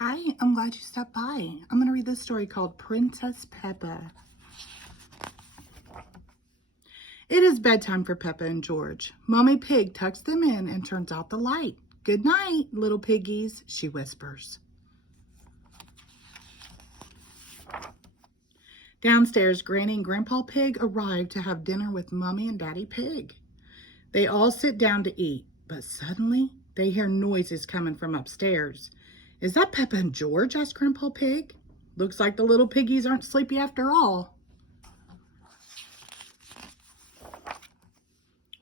Hi, I'm glad you stopped by. I'm going to read this story called Princess Peppa. It is bedtime for Peppa and George. Mommy Pig tucks them in and turns out the light. Good night, little piggies, she whispers. Downstairs, Granny and Grandpa Pig arrive to have dinner with Mommy and Daddy Pig. They all sit down to eat, but suddenly they hear noises coming from upstairs. Is that Peppa and George? Asked Grandpa Pig. Looks like the little piggies aren't sleepy after all.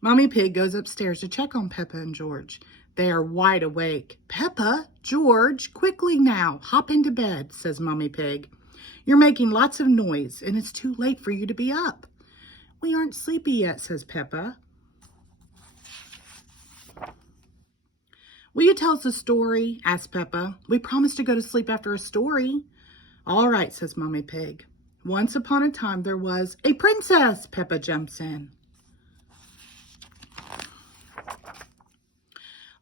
Mommy Pig goes upstairs to check on Peppa and George. They are wide awake. Peppa, George, quickly now, hop into bed, says Mommy Pig. You're making lots of noise and it's too late for you to be up. We aren't sleepy yet, says Peppa. Will you tell us a story? Asked Peppa. We promised to go to sleep after a story. All right, says Mommy Pig. Once upon a time there was a princess, Peppa jumps in.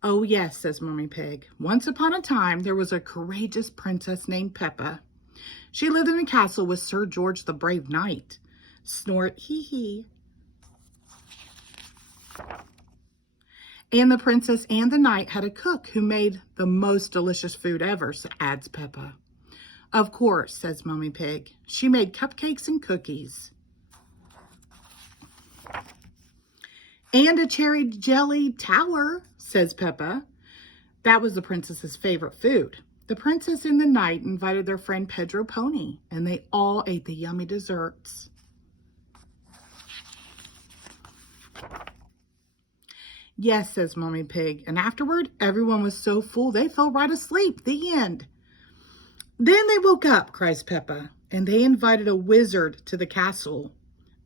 Oh yes, says Mommy Pig. Once upon a time there was a courageous princess named Peppa. She lived in a castle with Sir George the Brave Knight. Snort, hee hee. And the princess and the knight had a cook who made the most delicious food ever, adds Peppa. Of course, says Mommy Pig. She made cupcakes and cookies. And a cherry jelly tower, says Peppa. That was the princess's favorite food. The princess and the knight invited their friend Pedro Pony, and they all ate the yummy desserts. Yes, says Mommy Pig, and afterward, everyone was so full they fell right asleep. The end. Then they woke up, cries Peppa, and they invited a wizard to the castle.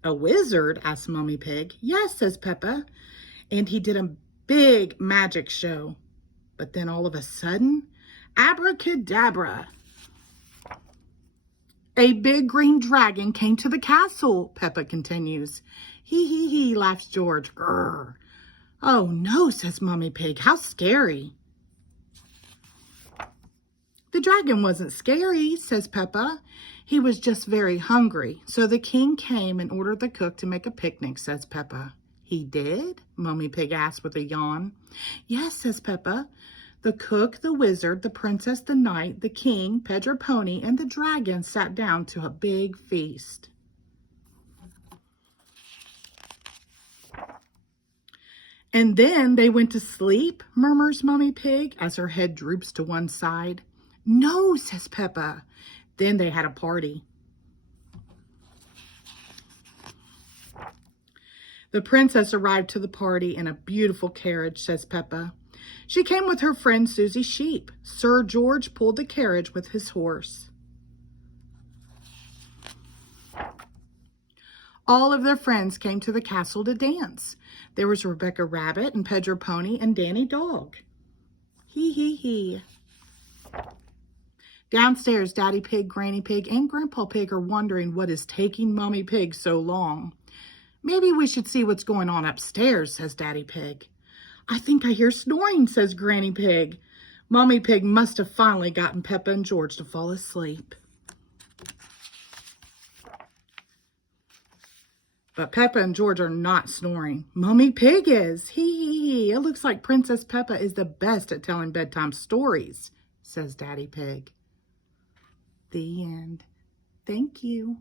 A wizard? Asks Mommy Pig. Yes, says Peppa, and he did a big magic show. But then all of a sudden, abracadabra. A big green dragon came to the castle, Peppa continues. Hee hee hee, laughs George. Grrr. Oh no, says Mommy Pig, how scary. The dragon wasn't scary, says Peppa. He was just very hungry. So the king came and ordered the cook to make a picnic, says Peppa. He did? Mommy Pig asked with a yawn. Yes, says Peppa. The cook, the wizard, the princess, the knight, the king, Pedro Pony, and the dragon sat down to a big feast. And then they went to sleep, murmurs Mommy Pig as her head droops to one side. No, says Peppa. Then they had a party. The princess arrived to the party in a beautiful carriage, says Peppa. She came with her friend Susie Sheep. Sir George pulled the carriage with his horse. All of their friends came to the castle to dance. There was Rebecca Rabbit and Pedro Pony and Danny Dog. Hee hee hee. Downstairs, Daddy Pig, Granny Pig, and Grandpa Pig are wondering what is taking Mommy Pig so long. Maybe we should see what's going on upstairs, says Daddy Pig. I think I hear snoring, says Granny Pig. Mommy Pig must have finally gotten Peppa and George to fall asleep. But Peppa and George are not snoring. Mommy Pig is. Hee hee hee. It looks like Princess Peppa is the best at telling bedtime stories, says Daddy Pig. The end. Thank you.